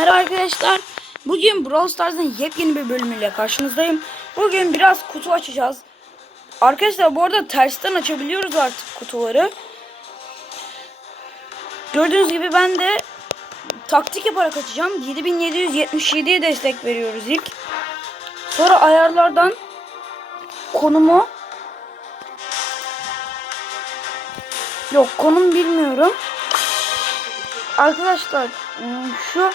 Merhaba arkadaşlar. Bugün Brawl Stars'ın yepyeni bir bölümüyle karşınızdayım. Bugün biraz kutu açacağız. Arkadaşlar bu arada tersten açabiliyoruz artık kutuları. Gördüğünüz gibi ben de taktik yaparak açacağım. 7777'ye destek veriyoruz ilk. Sonra ayarlardan konumu Yok konum bilmiyorum. Arkadaşlar ım, şu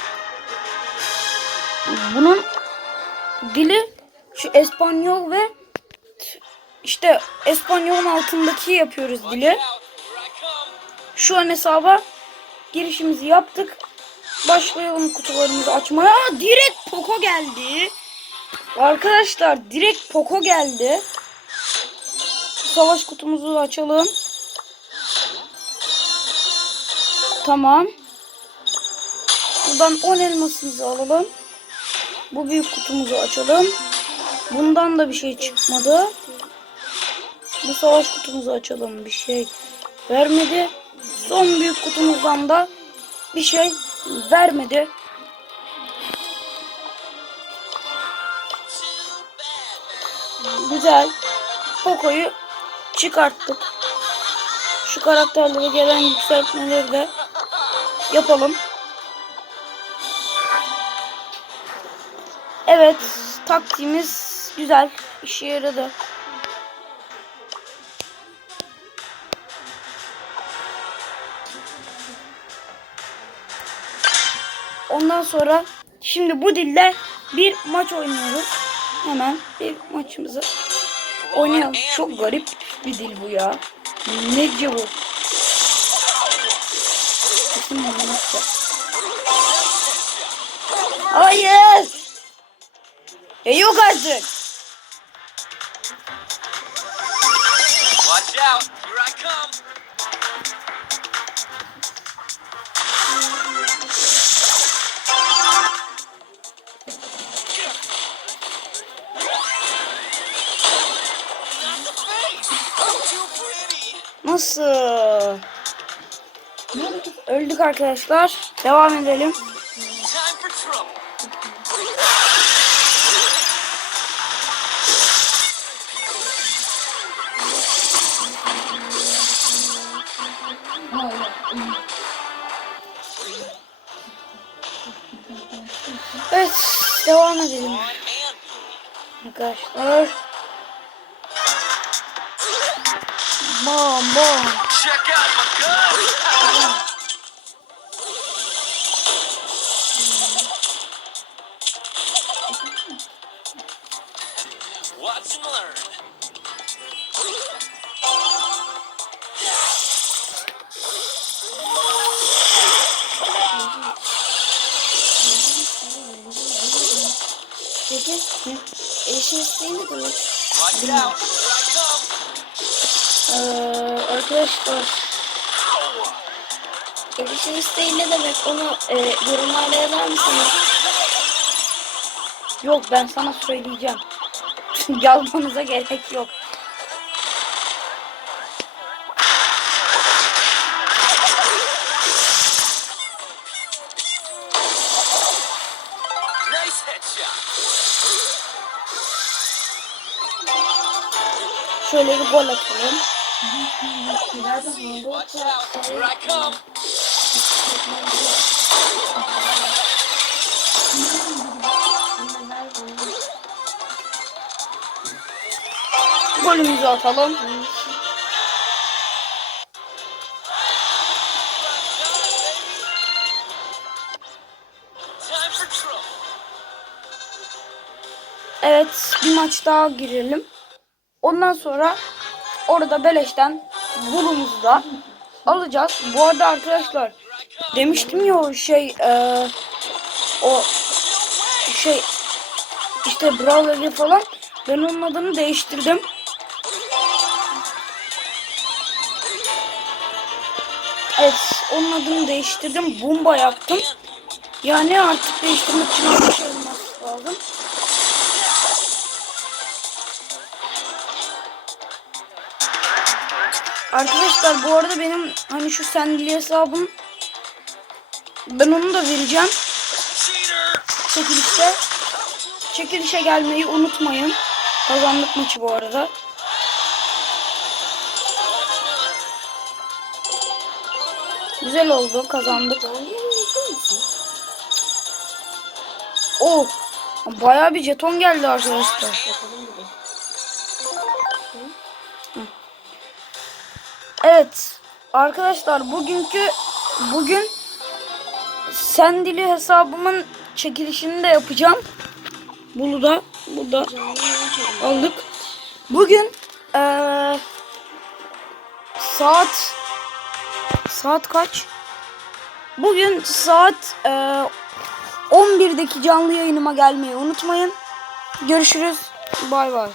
bunun dili şu Espanyol ve işte Espanyol'un altındaki yapıyoruz dili. Şu an hesaba girişimizi yaptık. Başlayalım kutularımızı açmaya. Aa, direkt Poco geldi. Arkadaşlar direkt Poco geldi. Savaş kutumuzu açalım. Tamam. Buradan 10 elmasımızı alalım. Bu büyük kutumuzu açalım. Bundan da bir şey çıkmadı. Bu savaş kutumuzu açalım. Bir şey vermedi. Son büyük kutumuzdan da bir şey vermedi. Güzel. Poco'yu çıkarttık. Şu karakterlere gelen yükseltmeleri de yapalım. Evet, taktiğimiz güzel. işe yaradı. Ondan sonra şimdi bu dille bir maç oynuyoruz. Hemen bir maçımızı oynayalım. Çok garip bir dil bu ya. Nece bu? Hayır. E yok artık. Watch out! Here I come! Not the face! Too pretty! Nasıl? Öldük arkadaşlar. Devam edelim. Evet. Devam edelim arkadaşlar. Bam bam. Peki. Eşin isteği ne demek? Watch out! Here I come! Ee, arkadaşlar. Erişim isteği ne demek? Onu e, yorumlarda yazar mısınız? Yok ben sana söyleyeceğim. Yazmanıza gerek yok. Şöyle bir gol atalım. Golümüzü atalım. Evet bir maç daha girelim. Ondan sonra orada beleşten bulumuzu da alacağız. Bu arada arkadaşlar demiştim ya o şey eee, o şey işte Brawler'ı falan ben onun adını değiştirdim. Evet onun adını değiştirdim. Bomba yaptım. Yani artık değiştirmek için bir şey olması lazım. Arkadaşlar bu arada benim hani şu sendili hesabım ben onu da vereceğim. Çekilişte. Çekilişe gelmeyi unutmayın. Kazandık maçı bu arada. Güzel oldu kazandık. Oh bayağı bir jeton geldi arkadaşlar. Evet arkadaşlar bugünkü bugün sendili hesabımın çekilişini de yapacağım. Bunu da burada aldık. Bugün eee, saat saat kaç? Bugün saat eee 11'deki canlı yayınıma gelmeyi unutmayın. Görüşürüz. Bay bay.